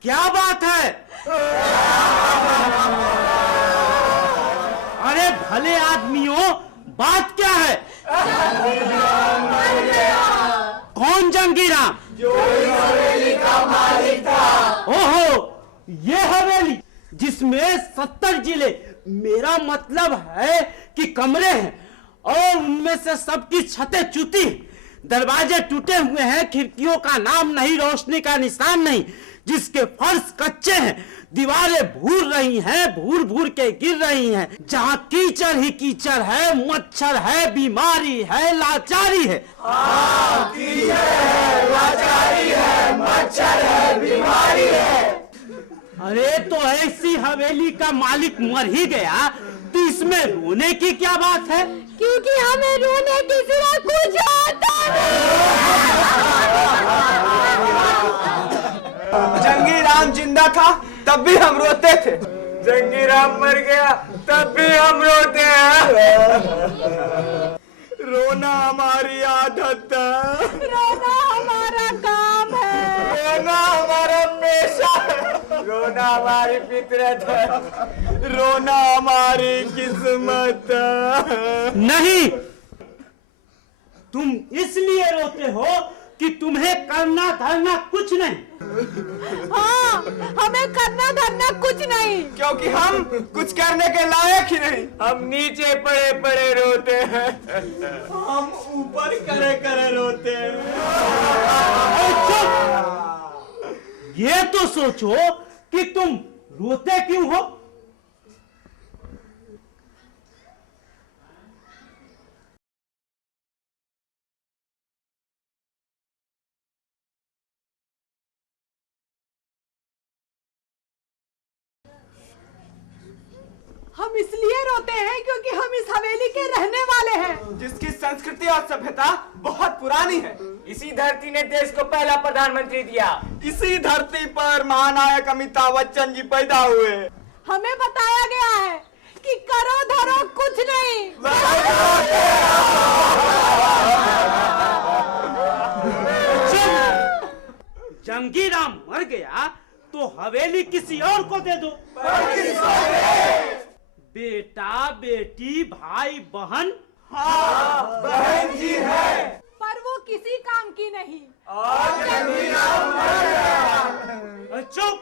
क्या बात है? अरे भले आदमियों, बात क्या है? कौन जंगीराम? जो इस हवेली का मालिक था। ओहो, ये हवेली जिसमें 70 जिले, मेरा मतलब है कि कमरे हैं, और उनमें से सबकी छतें चूती हैं, दरवाजे टूटे हुए हैं, खिड़कियों का नाम नहीं, रोशनी का निशान नहीं, जिसके फर्श कच्चे हैं, दीवारें भूर रही हैं, भूर भूर के गिर रही हैं, जहाँ कीचड़ ही कीचड़ है, मच्छर है, बीमारी है, लाचारी है। हाँ, कीचड़ है, लाचारी है, मच्छर है, बीमारी है। अरे तो ऐसी हवेली का मालिक मर ही गया तो इसमें रोने की क्या बात है? क्योंकि हमें रोने की सिवा कुछ आता नहीं। जंगीराम जिंदा था तब भी हम रोते थे, जंगीराम मर गया तब भी हम रोते हैं। रोना हमारी आदत है, रोना हमारा काम है, रोना हमारा पेशा है, रोना हमारी फितरत है, रोना हमारी किस्मत है। नहीं, तुम इसलिए रोते हो कि तुम्हें करना धरना कुछ नहीं। हाँ, हमें करना धरना कुछ नहीं, क्योंकि हम कुछ करने के लायक ही नहीं। हम नीचे पड़े पड़े रोते हैं, हम ऊपर करे करे रोते हैं। ये तो सोचो कि तुम रोते क्यों हो? हम इसलिए रोते हैं क्योंकि हम इस हवेली के रहने वाले हैं, जिसकी संस्कृति और सभ्यता बहुत पुरानी है। इसी धरती ने देश को पहला प्रधानमंत्री दिया, इसी धरती पर महानायक अमिताभ बच्चन जी पैदा हुए। हमें बताया गया है कि करो धरो कुछ नहीं। जंगीराम मर गया तो हवेली किसी और को दे दो। बेटा बेटी भाई बहन, हाँ, बहन जी है, पर वो किसी काम की नहीं। और जंगीराम मर गया। चुप,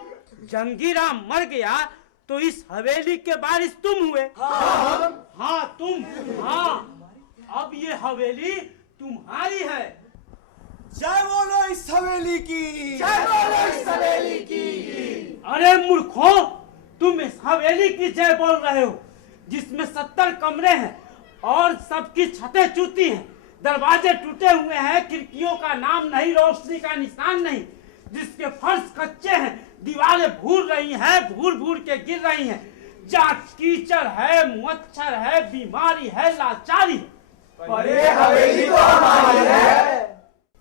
जंगीराम मर गया तो इस हवेली के वारिस तुम हुए। हाँ तुम, हाँ, अब ये हवेली तुम्हारी है। जय बोलो इस हवेली की, जय बोलो इस हवेली की। अरे मूर्खों, तुम इस हवेली की जय बोल रहे हो जिसमें 70 कमरे हैं और सबकी छतें चूती हैं, दरवाजे टूटे हुए हैं, खिड़कियों का नाम नहीं, रोशनी का निशान नहीं, जिसके फर्श कच्चे हैं, दीवारें भूर रही हैं, भूर भूर के गिर रही हैं, जहाँ कीचड़ है, मच्छर है, बीमारी है, लाचारी है। अरे हवेली तो हमारी है।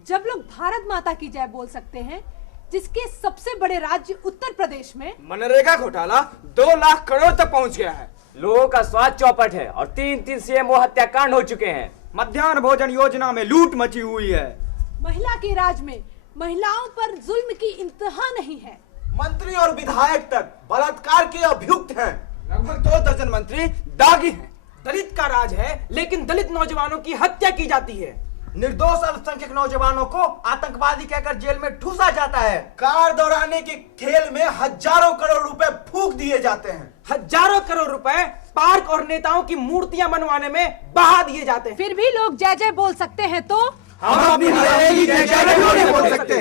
जब लोग भारत माता की जय बोल सकते हैं, जिसके सबसे बड़े राज्य उत्तर प्रदेश में मनरेगा घोटाला 2 लाख करोड़ तक पहुंच गया है, लोगों का स्वाद चौपट है और 3-3 सीएमओ हत्याकांड हो चुके हैं, मध्याह्न भोजन योजना में लूट मची हुई है, महिला के राज में महिलाओं पर जुल्म की इंतहा नहीं है, मंत्री और विधायक तक बलात्कार के अभियुक्त हैं, लगभग 2 दर्जन मंत्री दागी हैं, दलित का राज है लेकिन दलित नौजवानों की हत्या की जाती है, निर्दोष अल्पसंख्यक नौजवानों को आतंकवादी कहकर जेल में ठूसा जाता है, कार दौड़ाने के खेल में हजारों करोड़ रुपए फूंक दिए जाते हैं, हजारों करोड़ रुपए पार्क और नेताओं की मूर्तियां बनवाने में बहा दिए जाते हैं। फिर भी लोग जय जय बोल सकते हैं तो हम अपनी हवेली की जय नहीं बोल सकते।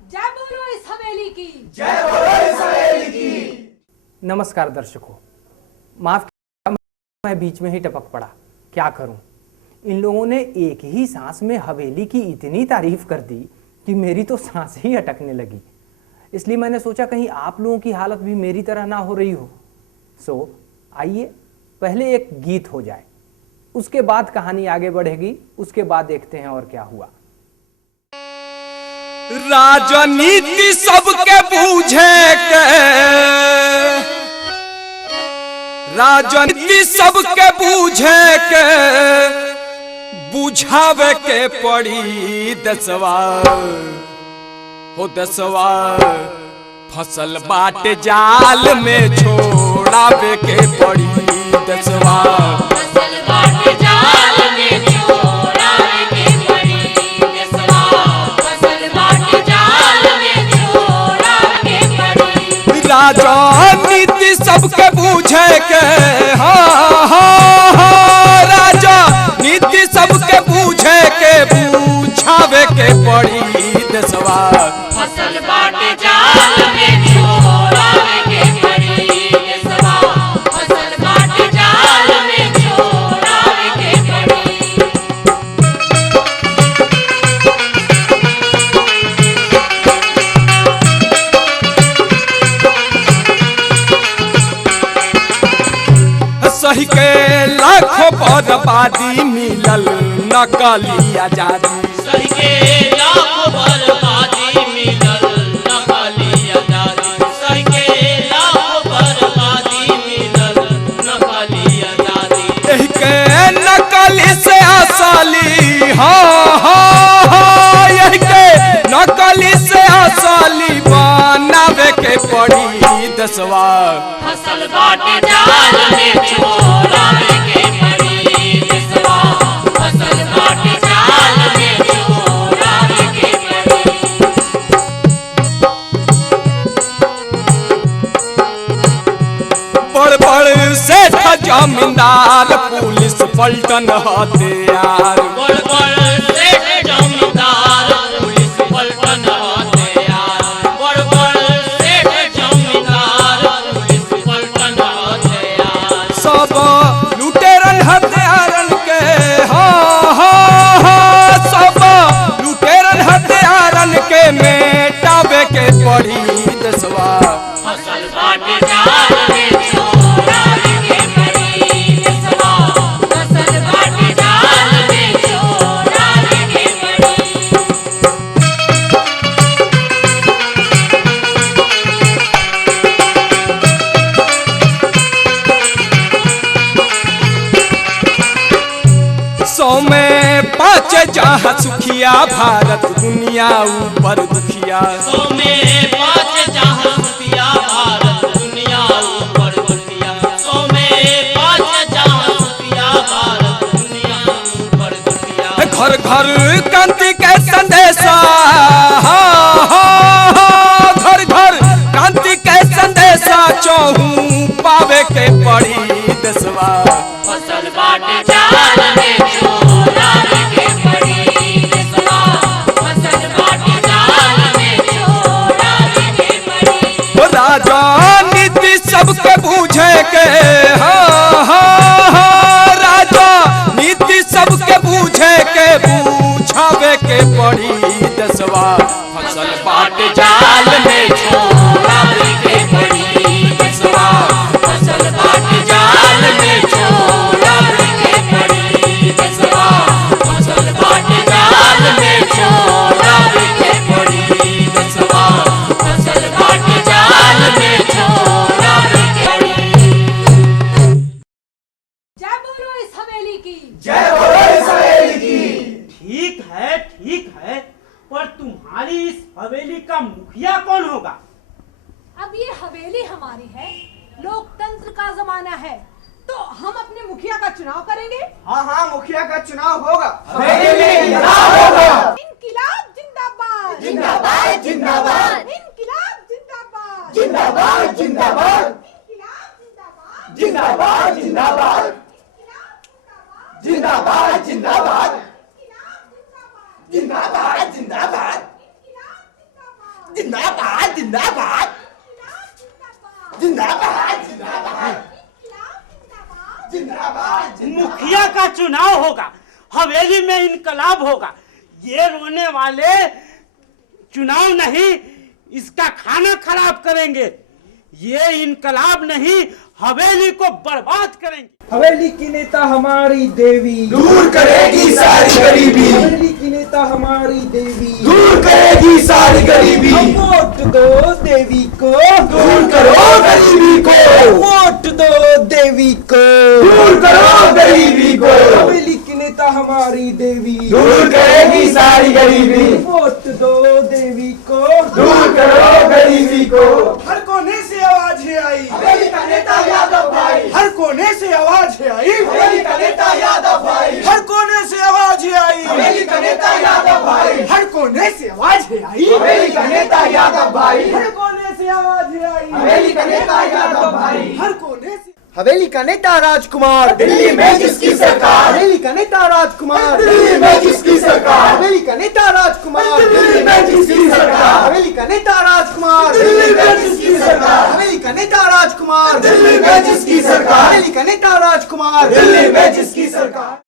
जय बोलो इस हवेली की, जय बोलो इस हवेली की। नमस्कार दर्शकों, माफ कीजिएगा मैं बीच में ही टपक पड़ा, क्या करूं। इन लोगों ने एक ही सांस में हवेली की इतनी तारीफ कर दी कि मेरी तो सांस ही अटकने लगी। इसलिए मैंने सोचा कहीं आप लोगों की हालत भी मेरी तरह ना हो रही हो। सो आइए पहले एक गीत हो जाए, उसके बाद कहानी आगे बढ़ेगी, उसके बाद देखते हैं और क्या हुआ। राजनीति सबके बूझे के, राजनीति सबके बूझे के, बुझावे के पड़ी दसवा हो दसवा, फसल बाट जाल में छोड़ावे के पड़ी दसवा, फसल बाट जाल में छोड़ावे के पड़ी दसवा, फसल बाट जाल में छोड़ावे के पड़ी। राजनीति सबके बूझे के, हाँ हाँ हाँ, राजनीति सबके बूझे के, बुझावे के पड़ी दसवा, फसल बाट जाल में छोड़ावे के पड़ी दसवा, फसल बाट जाल में छोड़ावे के पड़ी। सही के लाखों बर्बादी मिलल नकली आजादी, सही के लाखों बर्बादी मिलल नकली आजादी, सही के लाखों बर्बादी मिलल नकली आजादी। एही के नकली से असली, हाँ हाँ हाँ, यही के नकली से असली बनावे के पड़ी दसवा, फसल बाट जाल में छोड़ावे के पड़ी दसवा, फसल बाट जाल में छोड़ावे के पड़ी। बड़ बड़ सेठ जमींदार पुलिस पलटन हथियार, बड़ बड़ सेठ जमींदार पुलिस पलटन हथियार, बड़ बड़ सेठ जमींदार पुलिस पलटन हथियार। सब लुटेरन हथियारन के, हाँ हाँ हाँ, सब लुटेरन हथियारन के मेटावे के पड़ी दसवा, फसल बाट जाल में छोड़ावे के पड़ी दसवा, फसल बाट जाल में छोड़ावे के पड़ी। सौ में पाँच जहाँ सुखिया, भारत दुनिया ऊपर दुखिया, सौ में पाँच जहाँ सुखिया, भारत दुनिया ऊपर दुखिया, सौ में पाँच जहाँ सुखिया, भारत दुनिया ऊपर दुखिया। घर घर क्रांति के संदेशा, हाँ हाँ हाँ, घर घर क्रांति के संदेशा, चहु पावे के पड़ी दसवा, फसल बाट जाल में छोड़ावे के पड़ी दसवा, फसल बाट जाल में छोड़ावे के पड़ी। राजनीति सबके बूझे के, हाँ हाँ हाँ, राजनीति सबके बूझे के, बुझावे के पड़ी दसवा, फसल बाट जाल में छोड़ावे के पड़ी दसवा, फसल बाट जाल में छोड़ावे के पड़ी दसवा, फसल बाट जाल में छोड़ावे के पड़ी दसवा, फसल बाट जाल में छोड़ावे के पड़ी। जय बोलो इस हवेली की। जय बोलो इस हवेली की। ठीक है, पर तुम्हारी इस हवेली का मुखिया कौन होगा? अब ये हवेली हमारी है, लोकतंत्र का जमाना है, तो हम अपने मुखिया का चुनाव करेंगे। हाँ हाँ, मुखिया का चुनाव होगा। इनकिलाब जिंदाबाद, जिंदाबाद जिंदाबाद, इनकिलाब जिंदाबाद, जिंदाबाद जिंदाबाद, इनकिलाब जिंदाबाद, जिंदाबाद जिंदाबाद, जिंदाबाद जिंदाबाद, जिंदाबाद जिंदाबाद, जिंदाबाद जिंदाबाद, जिंदाबाद जिंदाबाद, जिंदाबाद। मुखिया का चुनाव होगा, हवेली में इनकलाब होगा। ये रोने वाले चुनाव नहीं, इसका खाना खराब करेंगे। ये इनकलाब नहीं, हवेली को बर्बाद करेंगे। हवेली की नेता हमारी देवी दूर करेगी सारी गरीबी, हवेली की नेता हमारी देवी दूर करेगी सारी गरीबी। वोट दो देवी को, दूर करो गरीबी को, वोट दो देवी को, दूर करो गरीबी को। हवेली की नेता हमारी देवी दूर करेगी सारी गरीबी, वोट दो देवी को, दूर करो गरीबी को। हर कोने से आवाज है आई, हवेली का नेता यादव भाई, हर कोने से आवाज है आई, हवेली का नेता यादव भाई, हर कोने से आवाज है आई, हवेली का नेता यादव भाई, हर कोने से आवाज है आई, हवेली का नेता यादव भाई, हर कोने से आवाज है आई, हवेली का नेता यादव भाई। हर कोने से हवेली का नेता राजकुमार, दिल्ली में जिसकी सरकार, हवेली का नेता राजकुमार, दिल्ली में जिसकी सरकार, हवेली का नेता राजकुमार, दिल्ली में जिसकी सरकार, हवेली का नेता राजकुमार, दिल्ली में जिसकी सरकार, हवेली का नेता राजकुमार, दिल्ली में जिसकी सरकार, हवेली का नेता राजकुमार, दिल्ली में जिसकी सरकार।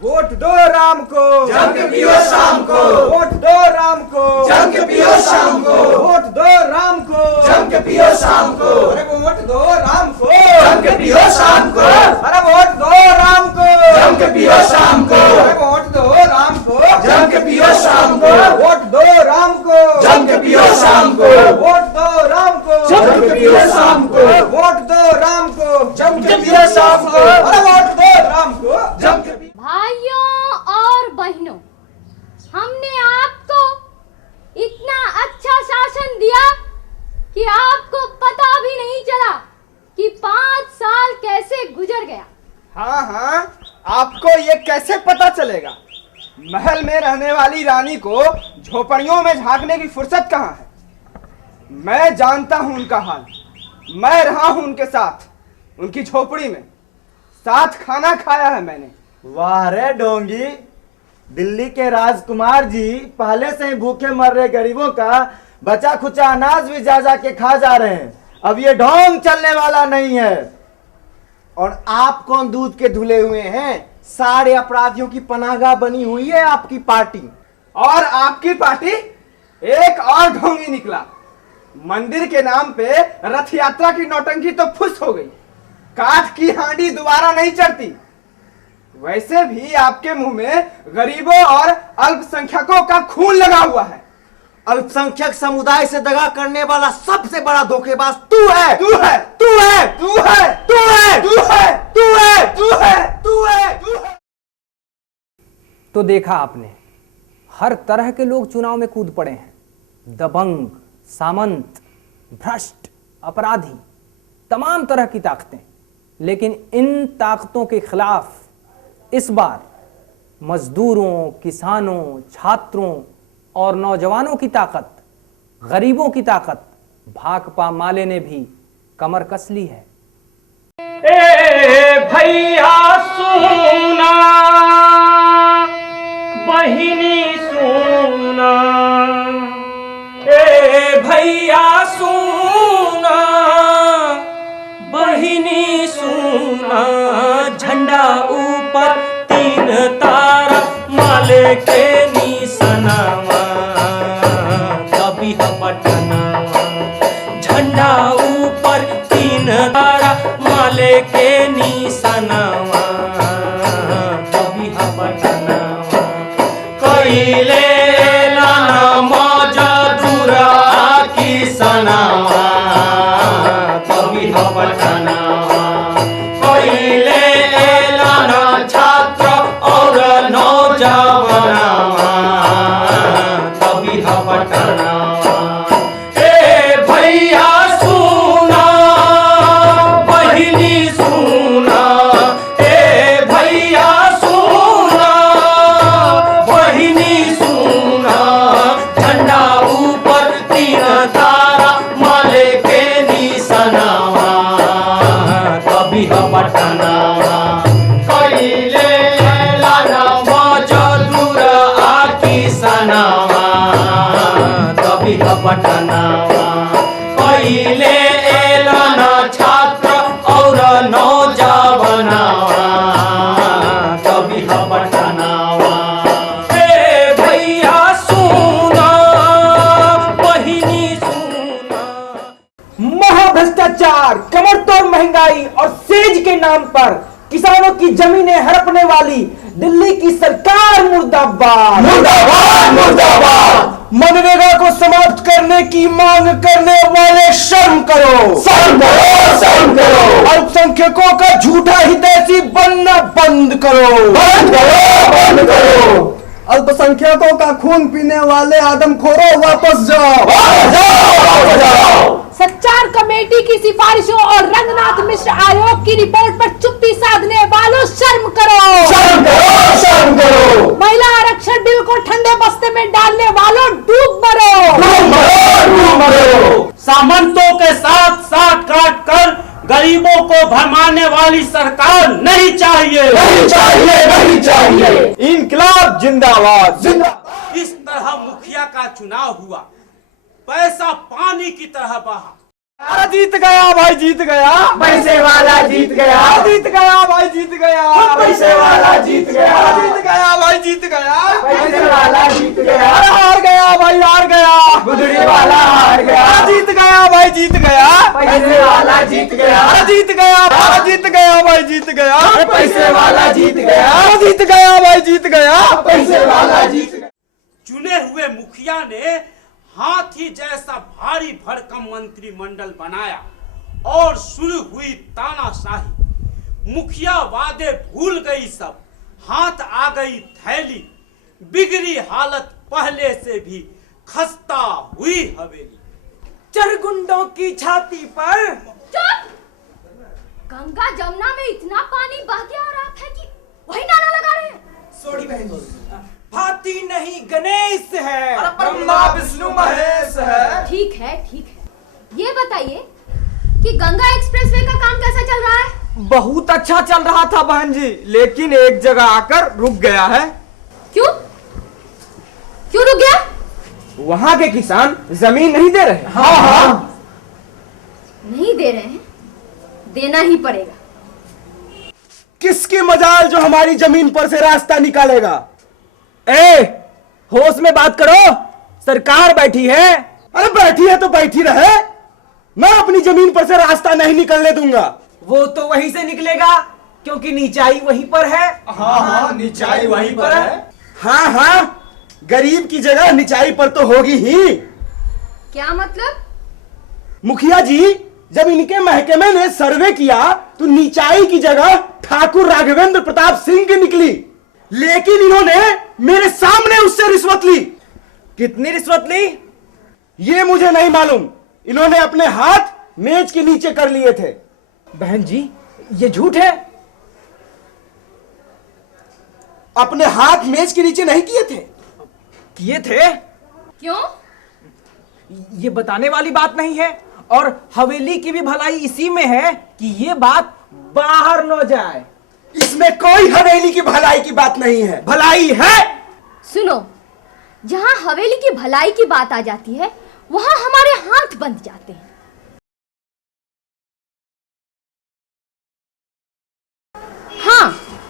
वोट दो राम को, जम के पियो शाम को, वोट दो राम को, जम के पियो शाम को, वोट दो राम को, जम के पियो शाम को, अरे वोट दो राम को, जम के पियो शाम को, अरे वोट दो राम को, जम के पियो शाम को, अरे वोट दो राम को, जम के पियो शाम को, वोट दो राम को, जम के पियो शाम को, वोट दो राम को, जम के पियो शाम को, वोट दो राम को, जम के पियो शाम को, अरे वोट दो राम को, जम के भाइयों और बहनों, हमने आपको इतना अच्छा शासन दिया कि आपको पता भी नहीं चला कि 5 साल कैसे गुजर गया। हाँ हाँ, आपको ये कैसे पता चलेगा? महल में रहने वाली रानी को झोपड़ियों में झांकने की फुर्सत कहाँ है? मैं जानता हूँ उनका हाल। मैं रहा हूँ उनके साथ, उनकी झोपड़ी में, साथ खाना खाया है मैंने। वाह रे डोंगी, दिल्ली के राजकुमार जी पहले से ही भूखे मर रहे गरीबों का बचा खुचा अनाज भी जा के खा जा रहे हैं। अब ये ढोंग चलने वाला नहीं है। और आप कौन दूध के धुले हुए हैं? सारे अपराधियों की पनाहगाह बनी हुई है आपकी पार्टी। और आपकी पार्टी एक और ढोंगी निकला। मंदिर के नाम पे रथ यात्रा की नौटंकी तो फुस हो गई। काठ की हांडी दोबारा नहीं चढ़ती। वैसे भी आपके मुंह में गरीबों और अल्पसंख्यकों का खून लगा हुआ है। अल्पसंख्यक समुदाय से दगा करने वाला सबसे बड़ा धोखेबाज तू है, तू है, तू है, तू है, तू है, तू है, तू है, तू है, तू है, तू है। तो देखा आपने, हर तरह के लोग चुनाव में कूद पड़े हैं। दबंग, सामंत, भ्रष्ट, अपराधी, तमाम तरह की ताकतें। लेकिन इन ताकतों के खिलाफ इस बार मजदूरों, किसानों, छात्रों और नौजवानों की ताकत, गरीबों की ताकत, भाकपा माले ने भी कमर कस ली है। ए भैया सुना, बहिनी सुना, ए भैया सुना, बहिनी सुना, झंडा ऊपर 3 तारा माले के निशानावा, कभी बटनावा, झंडा ऊपर 3 तारा माले के निशानावा, कभी बटनावा, कइले लाना मौजा दूरा किसनावा, कभी बटनावा, कइले लाना छात्र और नौजवानावा, कभी बटनावा। ए भैया सुना, बहिनी सुना, ए भैया सुना, बहिनी सुना, झंडा ऊपर 3 तारा माले के निशानावा, कभी बटनावा, कइले लाना मजदूर आकी सनावा, कभी बटनावा, कइले लाना छात्र और नौजवानावा, कभी बटनावा। ए भैया सुना, बहिनी भ्रष्टाचार, कमर तोड़ महंगाई और सेज के नाम पर किसानों की जमीनें हड़पने वाली दिल्ली की सरकार मुर्दाबाद, मुर्दाबाद, मुर्दाबाद। मनरेगा को समाप्त करने की मांग करने वाले शर्म करो, शर्म करो, शर्म करो। अल्पसंख्यकों का झूठा हितैषी बनना बंद करो, बंद करो, बंद करो। अल्पसंख्यकों का खून पीने वाले आदमखोरों वापस जाओ, वापस जाओ। सच्चार कमेटी की सिफारिशों और रंगनाथ मिश्र आयोग की रिपोर्ट पर चुप्पी साधने वालों शर्म करो, शर्म करो, शर्म करो। महिला आरक्षण बिल को ठंडे बस्ते में डालने वालों डूब मरो, डूब मरो, डूब मरो। सामंतों के साथ साथ काट कर गरीबों को भरमाने वाली सरकार नहीं चाहिए, नहीं चाहिए, नहीं चाहिए। इनकलाब जिंदाबाद, जिंदाबाद। इस तरह मुखिया का चुनाव हुआ, पैसा पानी की तरह बहा। जीत गया भाई, जीत गया, पैसे वाला जीत गया, जीत गया भाई, जीत गया, पैसे वाला जीत गया, जीत गया भाई, जीत गया, पैसे वाला जीत गया, हार गया भाई, हार गया, गुदड़ी वाला हार गया, जीत गया भाई, जीत गया, पैसे वाला जीत गया, जीत गया, जीत गया भाई, जीत गया, पैसे वाला जीत गया, जीत गया भाई, जीत गया, पैसे वाला जीत गया। चुने हुए मुखिया ने हाथी जैसा भारी भरकम मंत्रिमंडल बनाया और शुरू हुई तानाशाही। मुखिया वादे भूल गई सब, हाथ आ गई थैली, बिगड़ी हालत पहले से भी खस्ता हुई हवेली। चरगुंडों की छाती पर चुप! गंगा जमुना में इतना पानी बह गया और आप है कि वही नारा लगा रहे हैं। सोडी बहन, भाती नहीं गणेश है, ब्रह्मा विष्णु महेश है। ठीक है, ठीक है। ये बताइए कि गंगा एक्सप्रेसवे का काम कैसा चल रहा है? बहुत अच्छा चल रहा था बहन जी, लेकिन एक जगह आकर रुक गया है। क्यों? क्यों रुक गया? वहाँ के किसान जमीन नहीं दे रहे। हाँ हाँ, नहीं दे रहे हैं, देना ही पड़ेगा। किसकी मजाल जो हमारी जमीन पर से रास्ता निकालेगा? ए, होश में बात करो, सरकार बैठी है। अरे बैठी है तो बैठी रहे, मैं अपनी जमीन पर से रास्ता नहीं निकलने दूंगा। वो तो वहीं से निकलेगा क्योंकि नीचाई वहीं पर है। हाँ हाँ, निचाई वहीं पर है। हाँ हाँ, गरीब की जगह निचाई पर तो होगी ही। क्या मतलब? मुखिया जी, जब इनके महकमे ने सर्वे किया तो निचाई की जगह ठाकुर राघवेंद्र प्रताप सिंह की निकली, लेकिन इन्होंने मेरे सामने उससे रिश्वत ली। कितनी रिश्वत ली ये मुझे नहीं मालूम, इन्होंने अपने हाथ मेज के नीचे कर लिए थे। बहन जी, ये झूठ है। अपने हाथ मेज के नीचे नहीं किए थे। किए थे? क्यों? ये बताने वाली बात नहीं है, और हवेली की भी भलाई इसी में है कि ये बात बाहर न जाए। इसमें कोई हवेली की भलाई की बात नहीं है। भलाई है। सुनो, जहां हवेली की भलाई की बात आ जाती है वहां हमारे हाथ बंध जाते हैं। हाँ,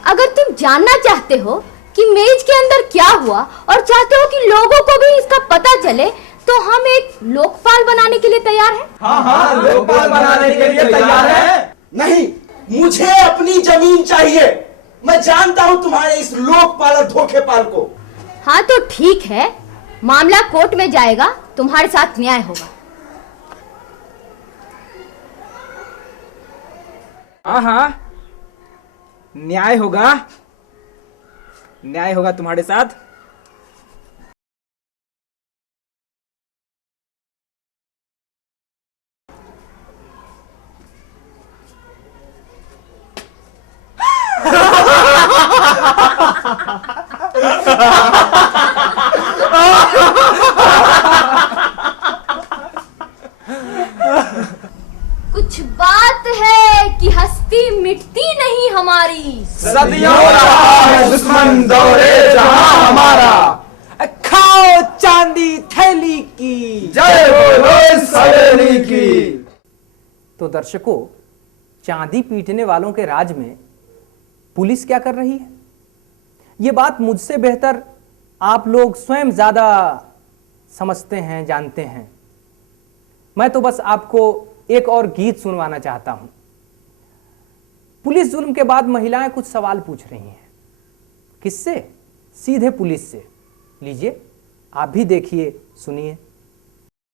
अगर तुम जानना चाहते हो कि मेज के अंदर क्या हुआ और चाहते हो कि लोगों को भी इसका पता चले, तो हम एक लोकपाल बनाने के लिए तैयार हैं। हाँ हाँ, लोकपाल बनाने के लिए तैयार है। नहीं, मुझे अपनी जमीन चाहिए। मैं जानता हूं तुम्हारे इस लोकपाल और धोखेपाल को। हाँ तो ठीक है, मामला कोर्ट में जाएगा, तुम्हारे साथ न्याय होगा। हाँ हाँ, न्याय होगा, न्याय होगा तुम्हारे साथ। कुछ बात है कि हस्ती मिटती नहीं हमारी, सदियों रहा है दुश्मन दौरे जहां हमारा। खाओ चांदी थैली की, जय बोलो इस हवेली की। तो दर्शकों, चांदी पीटने वालों के राज में पुलिस क्या कर रही है, ये बात मुझसे बेहतर आप लोग स्वयं ज्यादा समझते हैं, जानते हैं। मैं तो बस आपको एक और गीत सुनवाना चाहता हूं। पुलिस जुल्म के बाद महिलाएं कुछ सवाल पूछ रही हैं। किससे? सीधे पुलिस से। लीजिए आप भी देखिए, सुनिए।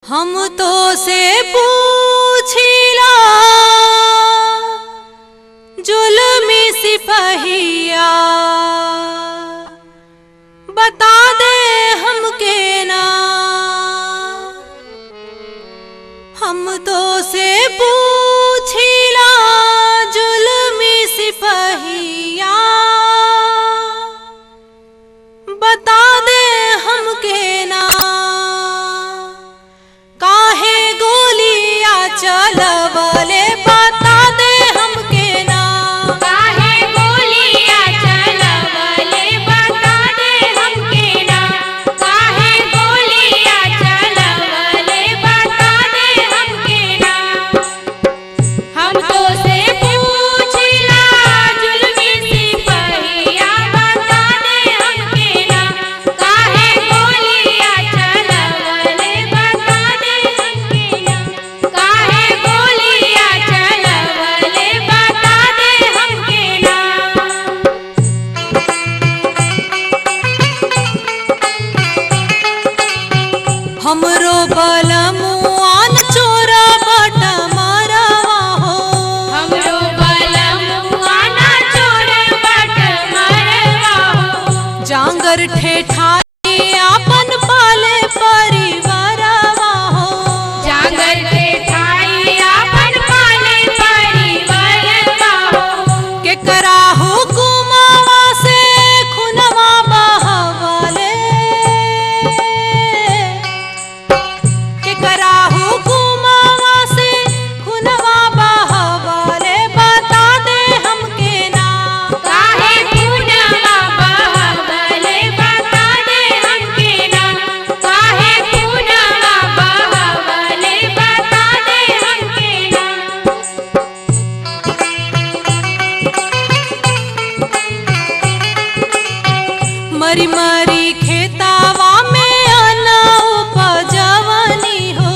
हम तो से पूछिला जुल्मी सिपहिया, बता दे हमके ना। हम तो से पूछिला जुल्मी सिपहिया, बता दे हमके ना। काहे गोलियां चलवले, बता दे हमके ना। काहे गोलियां चलवले, बता दे हमके ना। काहे गोलियां चलवले, बता दे हमके ना। हम तो से पूछिला जुल्मी सिपहिया, बता दे हमके ना। काहे गोलियां चलवले, बता दे हमके ना। काहे गोलियां चलवले, बता दे हमके ना। हमरो बलमुआन चोरा बट मारवा हो। हमरो बलमुआन चोरा बट मारवा हो। जांगर ठेठाई आपन पाले परिवारवा हो। जांगर ठेठाई आपन पाले परिवारवा हो। के करा हुकुमवा से खुनवा बहवले, के करा हुकुमवा से खुनवा बहवले, बता दे हमके ना। काहे खुनवा बहवले, बता दे हमके ना। काहे खुनवा बहवले, बता दे हमके ना। मरी मरी खेतावा में अना उपजवनी हो।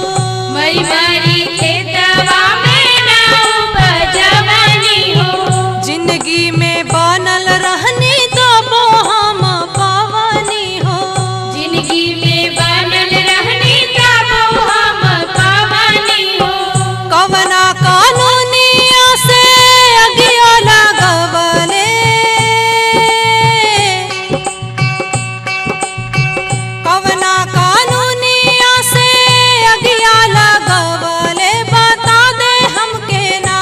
मरी मरी खेतावा में ना उपजवनी हो। जिंदगी में बनल रहनी तबो हम पवनी हो। जिंदगी में बनल रहनी तबो हम पवनी हो। कवना कानूनिया से अगिया लगवले, कवना कानूनिया से अगिया लगवले, बता दे हमके ना।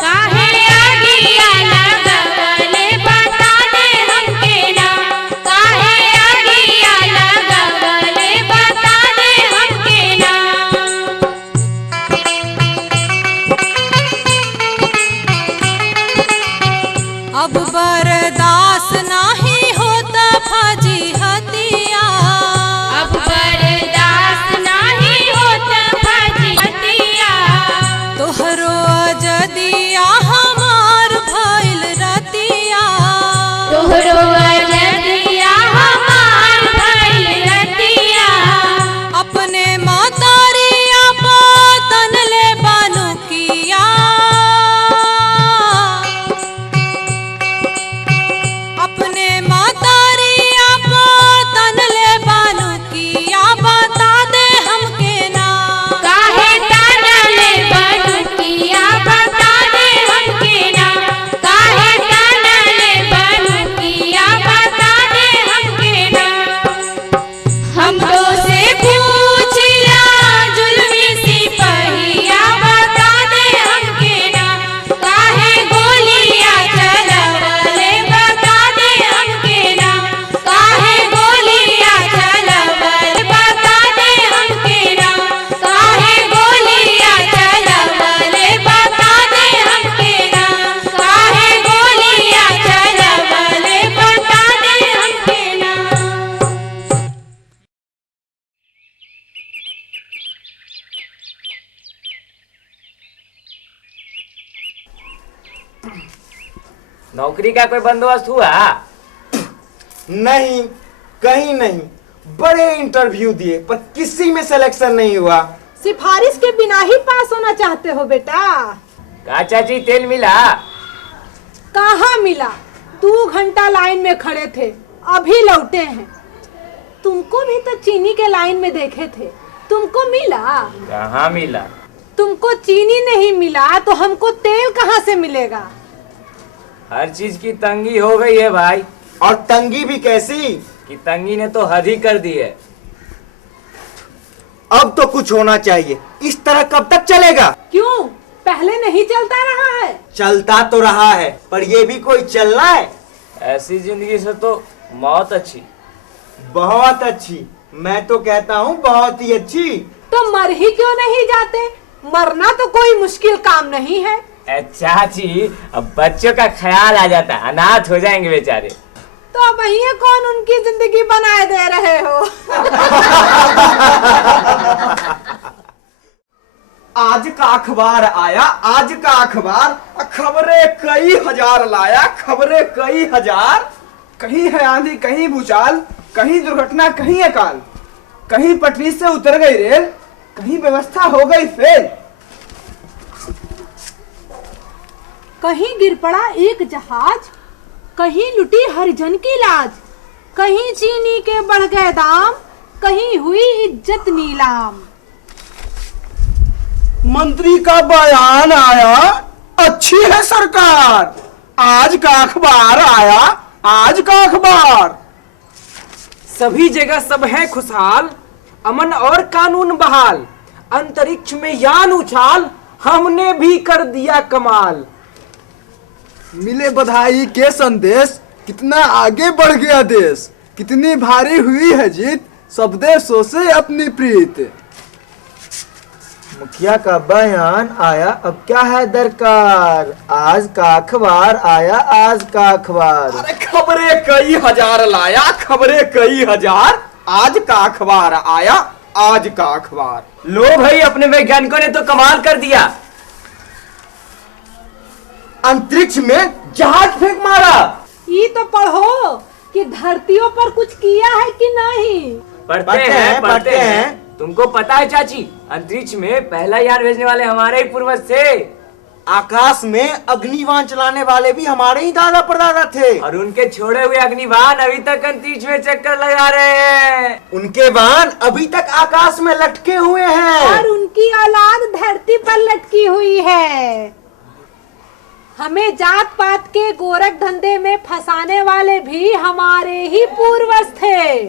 काहे अगिया लगवले, बता दे हमके ना। काहे अगिया लगवले, बता दे हमके ना। अब बर्दाश्त नाही होता फजी हतिया। अब बर्दाश्त नाही होता फजी हतिया। तोहरो अजदिया हमार भइल रतिया। तोहरो अजदिया हमार भइल रतिया। अपने मतरिया पतन ले बनुकिया। अपने मतरिया पतन ले बनुकिया, बता दे हमके ना। काहे तन ले बनुकिया, बता दे हमके ना। काहे तन ले बनुकिया, बता दे हमके ना। हम तो से पूछिला जुल्मी सिपहिया, बता दे हमके ना। काहे गोलियां चलवले, बता दे हमके ना। काहे गोलियां चलवले, बता दे हमके ना। काहे गोलियां चलवले, बता दे हमके ना। काहे गोलियां चलवले, बता दे हमके ना। नौकरी का कोई बंदोबस्त हुआ? नहीं, कहीं नहीं। बड़े इंटरव्यू दिए पर किसी में सिलेक्शन नहीं हुआ। सिफारिश के बिना ही पास होना चाहते हो बेटा? का चाची तेल मिला? कहाँ मिला? 2 घंटा लाइन में खड़े थे, अभी लौटे हैं। तुमको भी तो चीनी के लाइन में देखे थे, तुमको मिला? कहाँ मिला? तुमको चीनी नहीं मिला तो हमको तेल कहाँ से मिलेगा? हर चीज की तंगी हो गई है भाई। और तंगी भी कैसी? कि तंगी ने तो हद ही कर दी है। अब तो कुछ होना चाहिए। इस तरह कब तक चलेगा? क्यों, पहले नहीं चलता रहा है? चलता तो रहा है, पर ये भी कोई चलना है? ऐसी जिंदगी से तो मौत अच्छी। बहुत अच्छी, मैं तो कहता हूँ बहुत ही अच्छी। तो मर ही क्यों नहीं जाते? मरना तो कोई मुश्किल काम नहीं है। चाची, अब बच्चों का ख्याल आ जाता है, अनाथ हो जाएंगे बेचारे। तो भैया कौन उनकी जिंदगी बनाए दे रहे हो? आज का अखबार आया, आज का अखबार, खबरें कई हजार लाया, खबरें कई हजार। कहीं है आंधी, कहीं भूचाल, कहीं दुर्घटना, कहीं अकाल, कहीं पटरी से उतर गई रेल, कहीं व्यवस्था हो गई फेल। कहीं गिर पड़ा एक जहाज, कहीं लुटी हरिजन की लाज, कहीं चीनी के बढ़ गए दाम, कहीं हुई इज्जत नीलाम। मंत्री का बयान आया, अच्छी है सरकार। आज का अखबार आया, आज का अखबार। सभी जगह सब है खुशहाल, अमन और कानून बहाल, अंतरिक्ष में यान उछाल, हमने भी कर दिया कमाल। मिले बधाई के संदेश, कितना आगे बढ़ गया देश, कितनी भारी हुई है जीत, सब देशों से अपनी प्रीत। मुखिया का बयान आया, अब क्या है दरकार? आज का अखबार आया, आज का अखबार। अरे खबरें कई हजार लाया, खबरें कई हजार। आज का अखबार आया, आज का अखबार। लो भाई, अपने वैज्ञानिकों ने तो कमाल कर दिया। अंतरिक्ष में जहाज फेंक मारा। ये तो पढ़ो कि धरतियों पर कुछ किया है कि नहीं। पढ़ते हैं। तुमको पता है चाची, अंतरिक्ष में पहला यान भेजने वाले हमारे ही पूर्वज थे। आकाश में अग्निवान चलाने वाले भी हमारे ही दादा परदादा थे। और उनके छोड़े हुए अग्निवान अभी तक अंतरिक्ष में चक्कर लगा रहे हैं। उनके वाहन अभी तक आकाश में लटके हुए हैं। और उनकी औलाद धरती पर लटकी हुई है। हमें जात पात के गोरख धंधे में फंसाने वाले भी हमारे ही पूर्वज थे।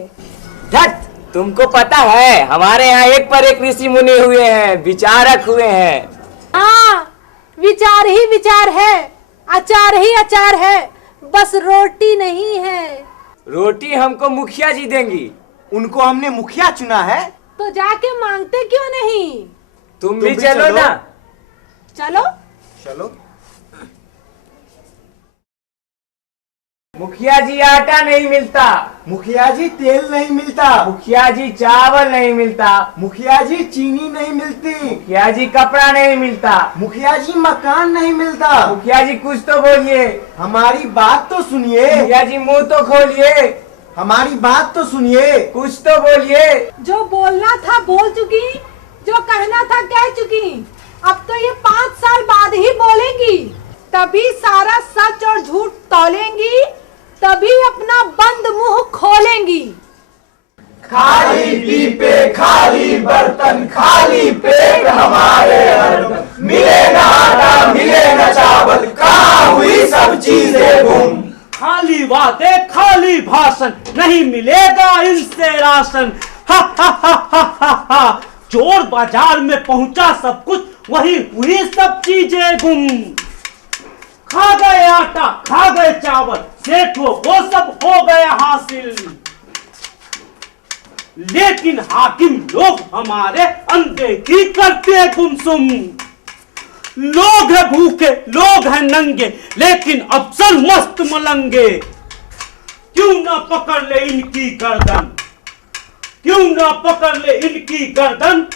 धत, तुमको पता है हमारे यहाँ एक पर एक ऋषि मुनि हुए हैं, विचारक हुए हैं। हाँ, विचार ही विचार है, अचार ही अचार है, बस रोटी नहीं है। रोटी हमको मुखिया जी देंगी। उनको हमने मुखिया चुना है। तो जाके मांगते क्यों नहीं? तुम भी चलो ना। चलो चलो। मुखिया जी आटा नहीं मिलता, मुखिया जी तेल नहीं मिलता, मुखिया जी चावल नहीं मिलता, मुखिया जी चीनी नहीं मिलती, मुखिया जी कपड़ा नहीं मिलता, मुखिया जी मकान नहीं मिलता। मुखिया जी कुछ तो बोलिए। हमारी बात तो सुनिए। मुखिया जी मुंह तो खोलिए। हमारी बात तो सुनिए। कुछ तो बोलिए। जो बोलना था बोल चुकी, जो कहना था कह चुकी। अब तो ये 5 साल बाद ही बोलेंगी, तभी सारा सच और झूठ तौलेंगी, तभी अपना बंद मुंह खोलेंगी। खाली पीपे खाली बर्तन, खाली पेट हमारे हरदम। मिले न आटा मिले न चावल, कहाँ हुई सब चीजें गुम। खाली वादे खाली भाषण, नहीं मिलेगा इनसे राशन। हा हा हा हा हा हा। चोर बाजार में पहुंचा सब कुछ, वही हुई सब चीजें गुम। खा गए आटा खा गए चावल, सेठों वो सब हो गए हासिल। लेकिन हाकिम लोग हमारे अनदेखी करते गुमसुम। लोग हैं भूखे लोग हैं नंगे, लेकिन अफसर मस्त मलंगे। क्यों ना पकड़ ले इनकी गर्दन, क्यों ना पकड़ ले इनकी गर्दन।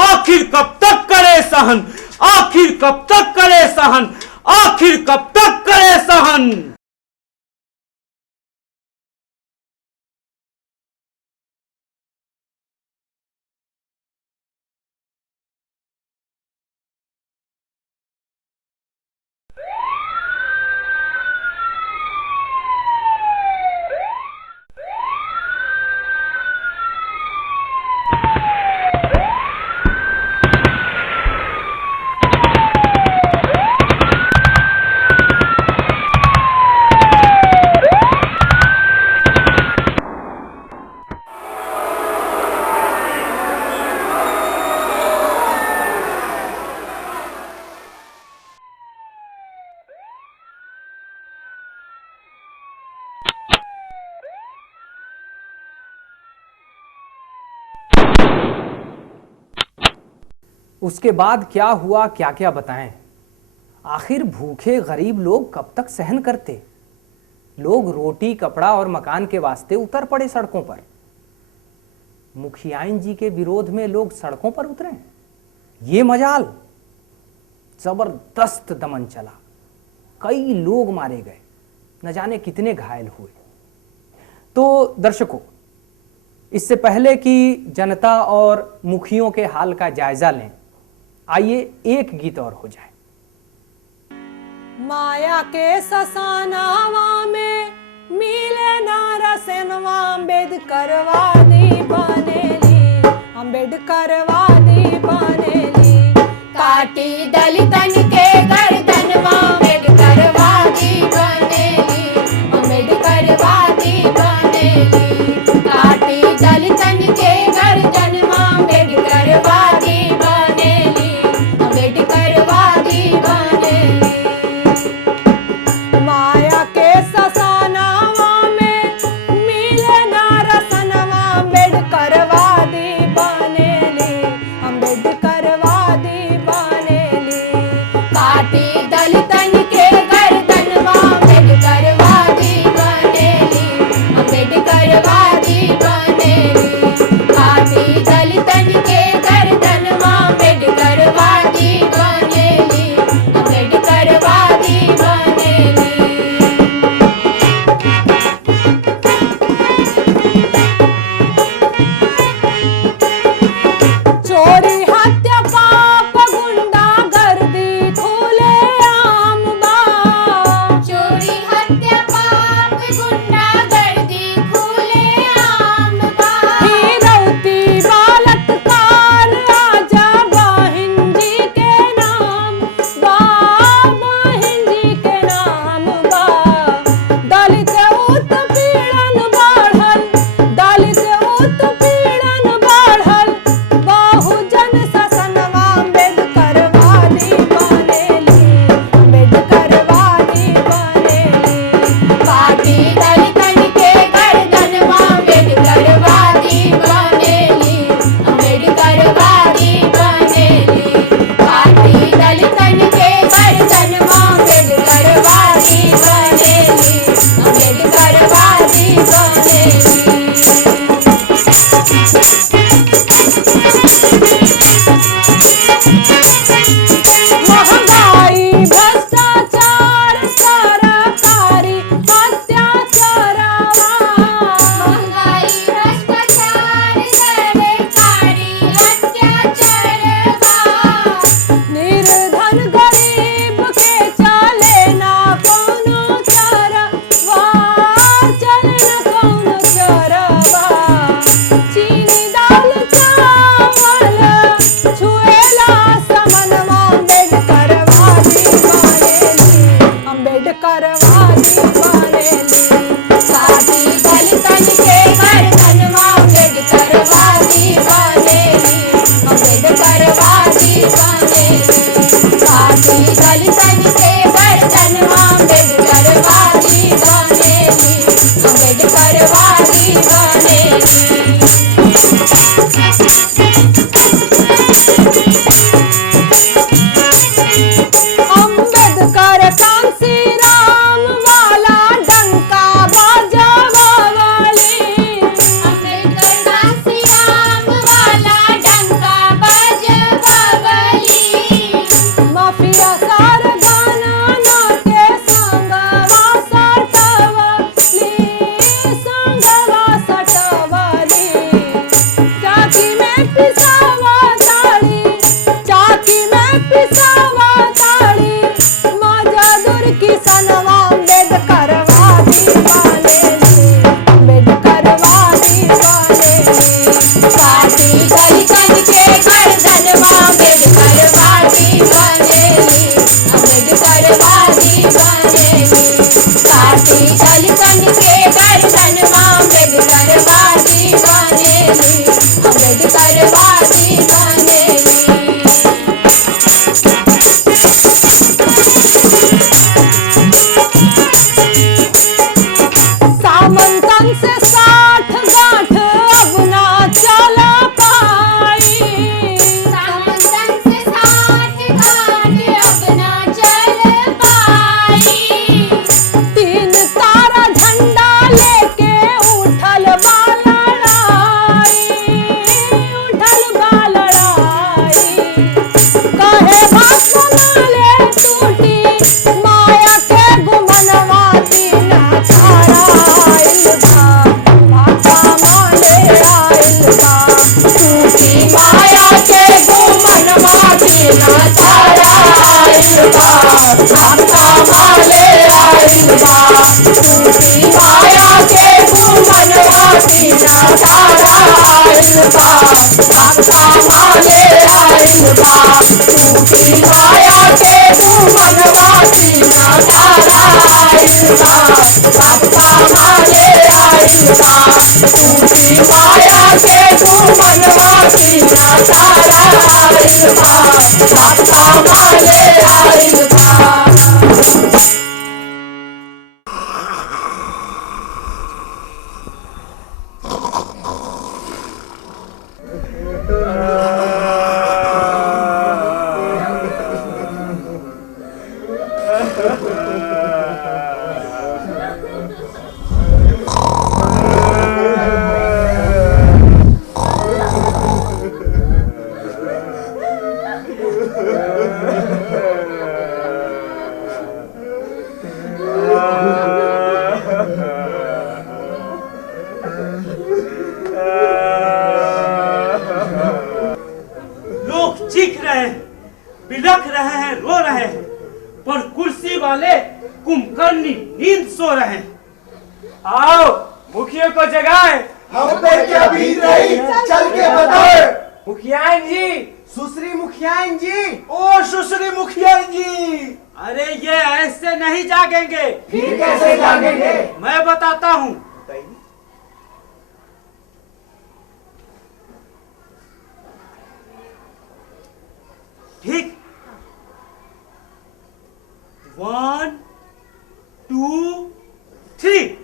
आखिर कब तक करे सहन, आखिर कब तक करे सहन, आखिर कब तक करे सहन। उसके बाद क्या हुआ क्या क्या बताएं। आखिर भूखे गरीब लोग कब तक सहन करते। लोग रोटी कपड़ा और मकान के वास्ते उतर पड़े सड़कों पर। मुखियाइन जी के विरोध में लोग सड़कों पर उतरे। ये मजाल, जबरदस्त दमन चला, कई लोग मारे गए, न जाने कितने घायल हुए। तो दर्शकों, इससे पहले कि जनता और मुखियों के हाल का जायजा लें, आइए एक गीत और हो जाए। माया के ससानावा में मिले ना रसनवा, अम्बेडकरवादी बनेली, अम्बेडकरवादी बनेली। काटी दलितन के गर्दनवा, अम्बेडकरवादी बनेली, अम्बेडकरवादी बनेली। काटी दलितन के गर्दनवा, अम्बेडकरवादी बनेली, अम्बेडकरवादी बनेली। माया के ससानावा में मिले ना रसनवा, अम्बेडकरवादी बनेली, अम्बेडकरवादी बनेली। काटी दलितन के गर्दनवा, अम्बेडकरवादी बनेली, अम्बेडकरवादी बनेली। काटी दलितन के गर्दनवा, अम्बेडकरवादी बनेली, अम्बेडकरवादी बनेली। चोरी हत्या पाप गुंडा गर्दी खुले आम बा। चोरी हत्या पाप गुंडा गर्दी खुले आम बा। हिरौती बलात्कार आजा बहिन जी के नाम बा, बहिन जी के नाम बा। दलित उत्पीड़न बढ़ल, दलित उत्पीड़न बढ़ल, बहुजन ससनवा, अम्बेडकरवादी बनेली, अम्बेडकरवादी बनेली। काटी दलितन के गर्दनवा, अम्बेडकरवादी बनेली, अम्बेडकरवादी बनेली। काटी दलितन के गर्दनवा, अम्बेडकरवादी बनेली, अम्बेडकरवादी बनेली। महंगाई भ्रष्टाचार सरकारी अत्याचारवा। महंगाई भ्रष्टाचार सरकारी अत्याचारवा। निर्धन गरीब के चले ना कौनो चरवा, चले ना कौनो चरवा। चीनी दाल चावल छुएला समनवा, अम्बेडकरवादी बनेली, अम्बेडकरवादी बनेली। काटी दलितन के गर्दनवा, अम्बेडकरवादी बनेली, अम्बेडकरवादी बनेली। काटी दलितन के गर्दनवा, अम्बेडकरवादी बनेली, अम्बेडकरवादी बनेली। अम्बेडकर कांसी राम वाला डंका बजावली, अम्बेडकर कांसी राम वाला डंका बजवावली। बा भक्ता माले आइल बा टूटी माया के घूमनवा तीना तारा आइल बा भक्ता माले आइल बा टूटी माया के घूमनवा तीना तारा आइल बा भक्ता माले आइल बा टूटी माया के घूमनवा तीना तारा आइल बा भक्ता माले आइल बा। लोग चीख रहे हैं, बिलख रहे हैं, रो रहे हैं, पर कुर्सी वाले कुंभकर्णी नींद सो रहे हैं। आओ मुखिया को जगाए। हम पे क्या बीत रही, चल के बताओ। मुखिया जी, सुश्री मुखियान जी, ओ सुश्री मुखियान जी। अरे ये ऐसे नहीं जागेंगे। फिर कैसे जागेंगे? मैं बताता हूँ। ठीक, 1 2 3।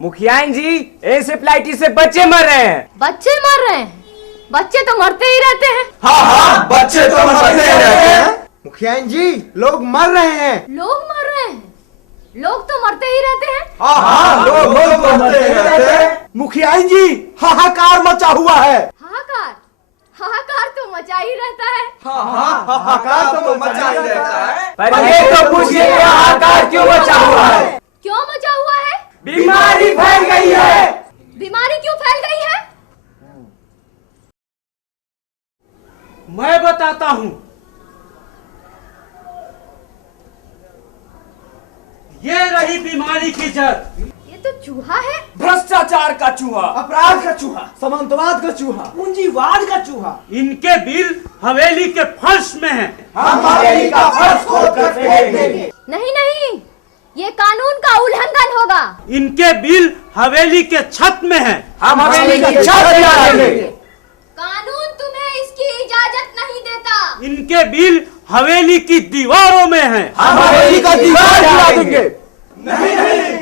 मुखिया जी, एंसेफ्लाइटिस से बच्चे मर रहे हैं। बच्चे मर रहे हैं? बच्चे तो मरते ही रहते हैं। हाँ हाँ, बच्चे तो मरते रहते हैं। मुखियान जी, लोग मर रहे हैं। लोग मर रहे हैं? लोग तो मरते ही रहते हैं। हाँ हाँ, लोग मरते रहते हैं। मुखियान जी, हाहाकार मचा हुआ है। हाहाकार? हाहाकार तो मचा ही रहता है। हाँ हाँ, हाहाकार तो मचा ही रहता है। पर ये तो पूछिए कि हाहाकार क्यों मचा हुआ है? क्यों मचा हुआ है? बीमारी फैल गई है। बीमारी क्यों फैल गई है? मैं बताता हूँ। ये रही बीमारी की जड़। ये तो चूहा है। भ्रष्टाचार का चूहा, अपराध का चूहा, सामंतवाद का चूहा, पूंजीवाद का चूहा। इनके बिल हवेली के फर्श में हैं। हम हवेली का फर्श खोद कर फेंक देंगे। नहीं नहीं, ये कानून का उल्लंघन होगा। इनके बिल हवेली के छत में हैं। हम हवेली की छत गिरा देंगे। कानून तुम्हें इसकी इजाजत नहीं देता। इनके बिल हवेली की दीवारों में हैं। हम हवेली का दीवार गिरा देंगे। नहीं नहीं,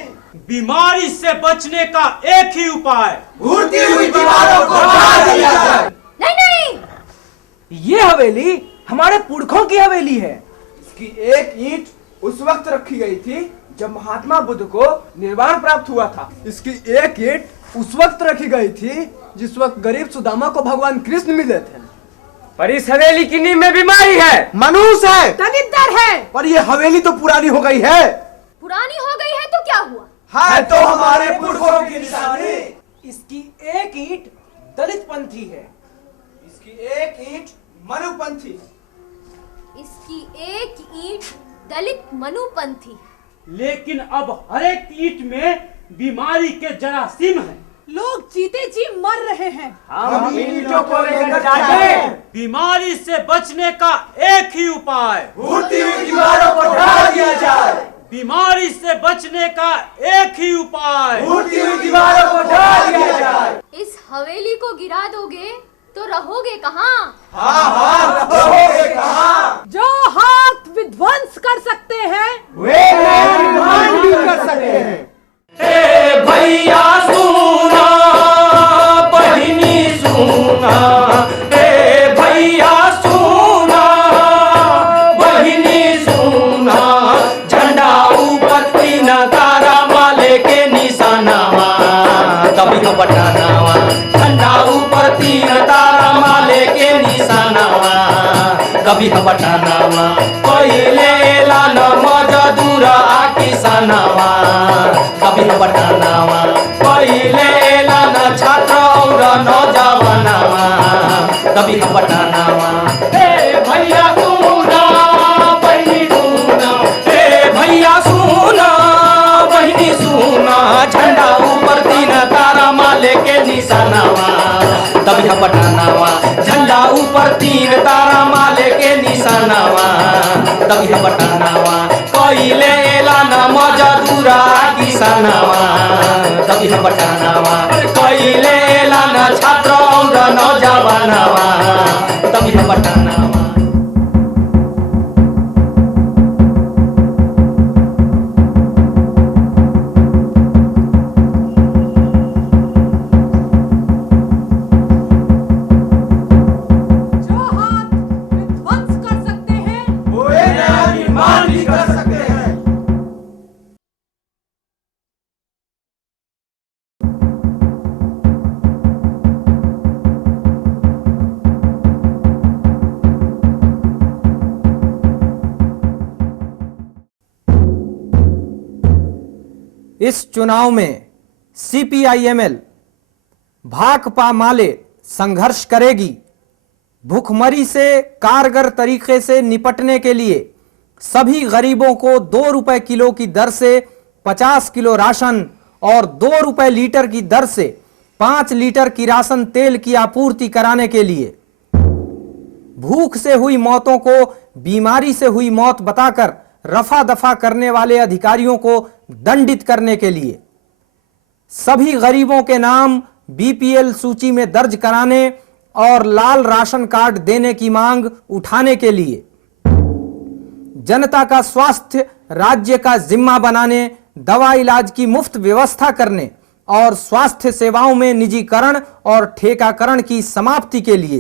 बीमारी से बचने का एक ही उपाय, उड़ती हुई दीवारों को ढा दिया जाए। नहीं नहीं, ये हवेली हमारे पुरखों की हवेली है। इसकी एक ईंट उस वक्त रखी गई थी जब महात्मा बुद्ध को निर्वाण प्राप्त हुआ था। इसकी एक ईंट उस वक्त रखी गई थी जिस वक्त गरीब सुदामा को भगवान कृष्ण मिले थे। पर इस हवेली की नींव में बीमारी है, मनुष्य है, दलिद्र है। पर ये हवेली तो पुरानी हो गई है। पुरानी हो गई है तो क्या हुआ? है तो हमारे पुरखों की निशानी। इसकी एक ईंट दलित पंथी है। इसकी एक ईंट मनुपंथी। इसकी एक ईंट दलित मनुपंथी। लेकिन अब हर एक ईंट में बीमारी के जरासीम हैं। लोग जीते जी मर रहे हैं। हम ईंटों को लेकर जाते। बीमारी से बचने का एक ही उपाय, उड़ती हुई दीवारों को ढा दिया जाए। बीमारी से बचने का एक ही उपाय, उड़ती हुई दीवारों को ढा दिया जाए। इस हवेली को गिरा दोगे तो रहोगे कहाँ? हाँ हाँ, रहोगे कहाँ? जो हाथ विध्वंस कर सकते हैं वे निर्माण भी कर सकते हैं। भैया सुना, बहिनी सुना, भैया सुना, बहिनी सुना, झंडा ऊपर तीन तारा माले के निशानावा, कभी तो बटानावा, झंडा ऊपर तीन तारा माले के निशानावा, कभी तो बटानावा, पहिले लाल मजदूर आ किसानावा, कभी बटानावा, पहिले लाना छात्र और नौजवानावा, कभी बटानावा। तभी बटानावा झंडा ऊपर 3 तारा माले के निशानावा तभी बटानावा कइले एलान मजदूरा किसानावा तभी बटानावा कइले एलान छात्र और नौजवानावा तभी बटानावा। जो हाथ विध्वंस कर सकते हैं वो एक नया निर्माण भी कर सकते हैं। इस चुनाव में सीपीआईएमएल भाकपा माले संघर्ष करेगी। भूखमरी से कारगर तरीके से निपटने के लिए सभी गरीबों को 2 रुपए किलो की दर से 50 किलो राशन और 2 रुपए लीटर की दर से 5 लीटर किरासन तेल की आपूर्ति कराने के लिए, भूख से हुई मौतों को बीमारी से हुई मौत बताकर रफा दफा करने वाले अधिकारियों को दंडित करने के लिए, सभी गरीबों के नाम बीपीएल सूची में दर्ज कराने और लाल राशन कार्ड देने की मांग उठाने के लिए, जनता का स्वास्थ्य राज्य का जिम्मा बनाने, दवा इलाज की मुफ्त व्यवस्था करने और स्वास्थ्य सेवाओं में निजीकरण और ठेकाकरण की समाप्ति के लिए,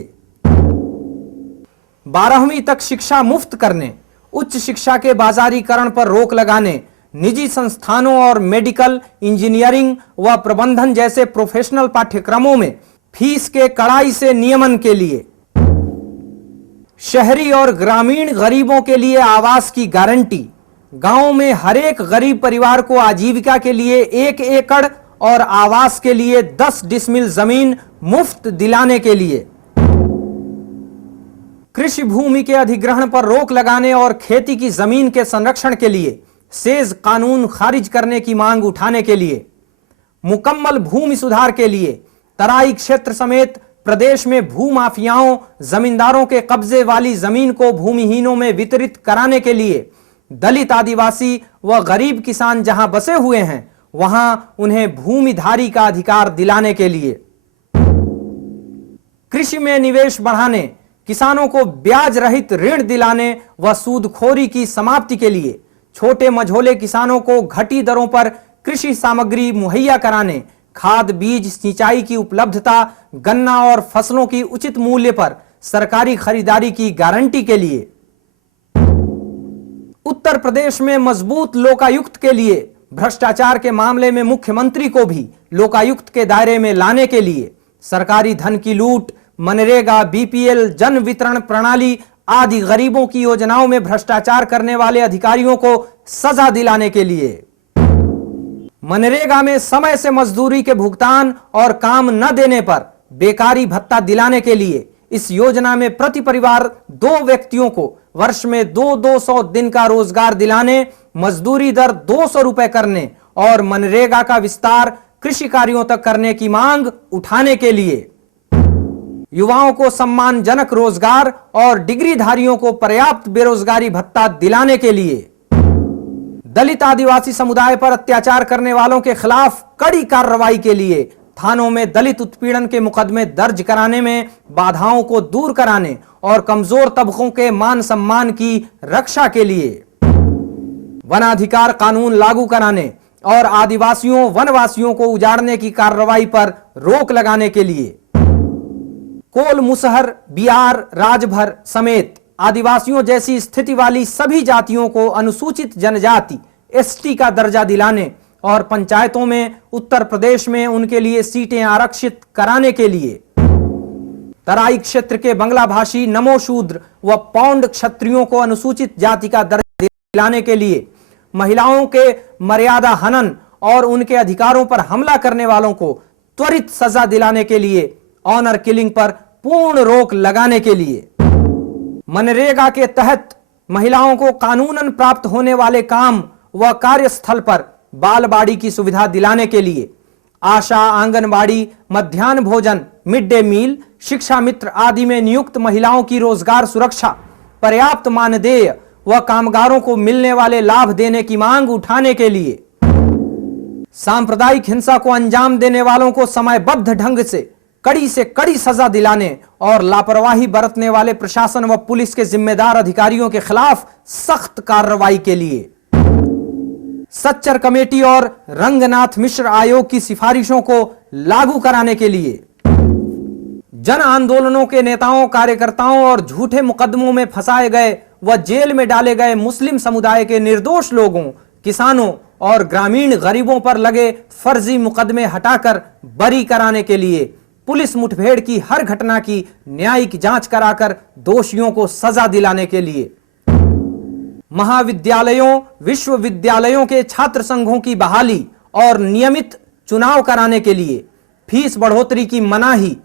12वीं तक शिक्षा मुफ्त करने, उच्च शिक्षा के बाजारीकरण पर रोक लगाने, निजी संस्थानों और मेडिकल, इंजीनियरिंग व प्रबंधन जैसे प्रोफेशनल पाठ्यक्रमों में फीस के कड़ाई से नियमन के लिए, शहरी और ग्रामीण गरीबों के लिए आवास की गारंटी, गांव में हर एक गरीब परिवार को आजीविका के लिए 1 एकड़ और आवास के लिए 10 डिसमिल जमीन मुफ्त दिलाने के लिए, कृषि भूमि के अधिग्रहण पर रोक लगाने और खेती की जमीन के संरक्षण के लिए सेज कानून खारिज करने की मांग उठाने के लिए, मुकम्मल भूमि सुधार के लिए तराई क्षेत्र समेत प्रदेश में भूमाफियाओं, जमींदारों के कब्जे वाली जमीन को भूमिहीनों में वितरित कराने के लिए, दलित, आदिवासी व गरीब किसान जहां बसे हुए हैं वहां उन्हें भूमिधारी का अधिकार दिलाने के लिए, कृषि में निवेश बढ़ाने, किसानों को ब्याज रहित ऋण दिलाने व सूदखोरी की समाप्ति के लिए, छोटे मझोले किसानों को घटी दरों पर कृषि सामग्री मुहैया कराने, खाद, बीज, सिंचाई की उपलब्धता, गन्ना और फसलों की उचित मूल्य पर सरकारी खरीदारी की गारंटी के लिए, उत्तर प्रदेश में मजबूत लोकायुक्त के लिए, भ्रष्टाचार के मामले में मुख्यमंत्री को भी लोकायुक्त के दायरे में लाने के लिए, सरकारी धन की लूट, मनरेगा, बीपीएल, जन वितरण प्रणाली आदि गरीबों की योजनाओं में भ्रष्टाचार करने वाले अधिकारियों को सजा दिलाने के लिए, मनरेगा में समय से मजदूरी के भुगतान और काम न देने पर बेकारी भत्ता दिलाने के लिए, इस योजना में प्रति परिवार 2 व्यक्तियों को वर्ष में 200 दिन का रोजगार दिलाने, मजदूरी दर 200 रुपए करने और मनरेगा का विस्तार कृषि कार्यों तक करने की मांग उठाने के लिए, युवाओं को सम्मानजनक रोजगार और डिग्रीधारियों को पर्याप्त बेरोजगारी भत्ता दिलाने के लिए, दलित, आदिवासी समुदाय पर अत्याचार करने वालों के खिलाफ कड़ी कार्रवाई के लिए, थानों में दलित उत्पीड़न के मुकदमे दर्ज कराने में बाधाओं को दूर कराने और कमजोर तबकों के मान सम्मान की रक्षा के लिए, वनाधिकार कानून लागू कराने और आदिवासियों, वनवासियों को उजाड़ने की कार्रवाई पर रोक लगाने के लिए, कोल, मुसहर, बिहार, राजभर समेत आदिवासियों जैसी स्थिति वाली सभी जातियों को अनुसूचित जनजाति एसटी का दर्जा दिलाने और पंचायतों में उत्तर प्रदेश में उनके लिए सीटें आरक्षित कराने के लिए, तराई क्षेत्र के बंगला भाषी नमो शूद्र व पौंड क्षत्रियों को अनुसूचित जाति का दर्जा दिलाने के लिए, महिलाओं के मर्यादा हनन और उनके अधिकारों पर हमला करने वालों को त्वरित सजा दिलाने के लिए, ऑनर किलिंग पर पूर्ण रोक लगाने के लिए, मनरेगा के तहत महिलाओं को कानूनन प्राप्त होने वाले काम व कार्यस्थल पर बाल बाड़ी की सुविधा दिलाने के लिए, आशा, आंगनबाड़ी, मध्याह्न भोजन, मिड डे मील, शिक्षा मित्र आदि में नियुक्त महिलाओं की रोजगार सुरक्षा, पर्याप्त मानदेय व कामगारों को मिलने वाले लाभ देने की मांग उठाने के लिए सांप्रदायिक हिंसा को अंजाम देने वालों को समयबद्ध ढंग से कड़ी सजा दिलाने और लापरवाही बरतने वाले प्रशासन व पुलिस के जिम्मेदार अधिकारियों के खिलाफ सख्त कार्रवाई के लिए सच्चर कमेटी और रंगनाथ मिश्र आयोग की सिफारिशों को लागू कराने के लिए जन आंदोलनों के नेताओं, कार्यकर्ताओं और झूठे मुकदमों में फंसाए गए व जेल में डाले गए मुस्लिम समुदाय के निर्दोष लोगों, किसानों और ग्रामीण गरीबों पर लगे फर्जी मुकदमे हटाकर बरी कराने के लिए पुलिस मुठभेड़ की हर घटना की न्यायिक जांच कराकर दोषियों को सजा दिलाने के लिए महाविद्यालयों, विश्वविद्यालयों के छात्र संघों की बहाली और नियमित चुनाव कराने के लिए फीस बढ़ोतरी की मनाही,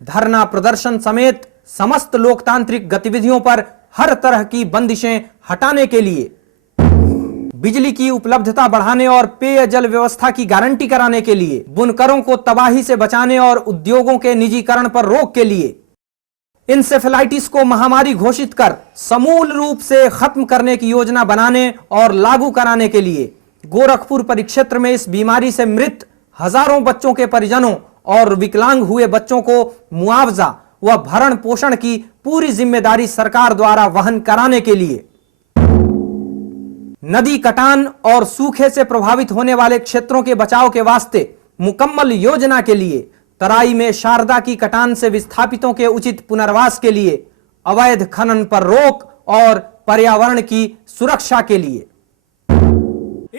धरना प्रदर्शन समेत समस्त लोकतांत्रिक गतिविधियों पर हर तरह की बंदिशें हटाने के लिए बिजली की उपलब्धता बढ़ाने और पेयजल व्यवस्था की गारंटी कराने के लिए बुनकरों को तबाही से बचाने और उद्योगों के निजीकरण पर रोक के लिए इंसेफेलाइटिस को महामारी घोषित कर समूल रूप से खत्म करने की योजना बनाने और लागू कराने के लिए गोरखपुर परिक्षेत्र में इस बीमारी से मृत हजारों बच्चों के परिजनों और विकलांग हुए बच्चों को मुआवजा व भरण पोषण की पूरी जिम्मेदारी सरकार द्वारा वहन कराने के लिए नदी कटान और सूखे से प्रभावित होने वाले क्षेत्रों के बचाव के वास्ते मुकम्मल योजना के लिए तराई में शारदा की कटान से विस्थापितों के उचित पुनर्वास के लिए अवैध खनन पर रोक और पर्यावरण की सुरक्षा के लिए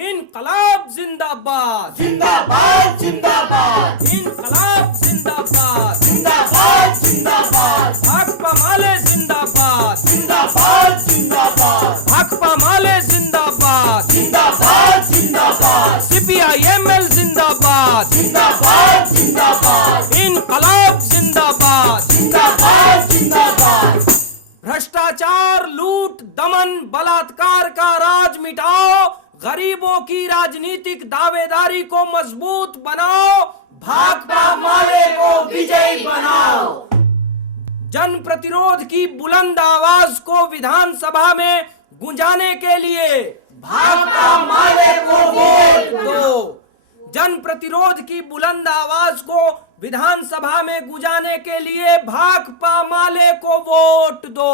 इनकलाब जिंदाबाद जिंदाबाद जिंदाबाद इनकलाब जिंदाबाद जिंदाबाद जिंदाबाद भाकपा माले जिंदाबाद जिंदाबाद जिंदाबाद भाकपा माले जिंदाबाद जिंदाबाद जिंदाबाद सीपीआईएमएल जिंदाबाद जिंदाबाद जिंदाबाद इनकलाब जिंदाबाद जिंदाबाद जिंदाबाद भ्रष्टाचार, लूट, दमन, बलात्कार का राज मिटाओ, गरीबों की राजनीतिक दावेदारी को मजबूत बनाओ, भाकपा माले को विजयी बनाओ। जन प्रतिरोध की बुलंद आवाज को विधानसभा में गुंजाने के लिए भाकपा माले को वोट दो। जन प्रतिरोध की बुलंद आवाज को विधानसभा में गुंजाने के लिए भाकपा माले को वोट दो।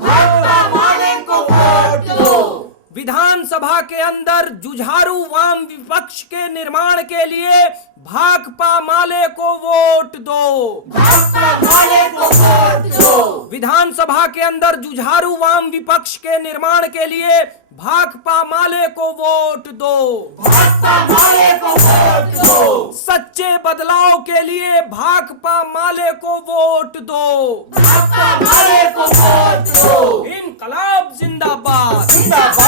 भाकपा माले को वोट दो। विधानसभा के अंदर जुझारू वाम विपक्ष के निर्माण के लिए भाकपा माले को वोट दो। भाकपा माले को वोट दो। विधानसभा के अंदर जुझारू वाम विपक्ष के निर्माण के लिए भाकपा माले को वोट दो। भाकपा माले को वोट दो। सच्चे बदलाव के लिए भाकपा माले को वोट दो। भाकपा माले को वोट दो। इनकलाब जिंदाबाद जिंदाबाद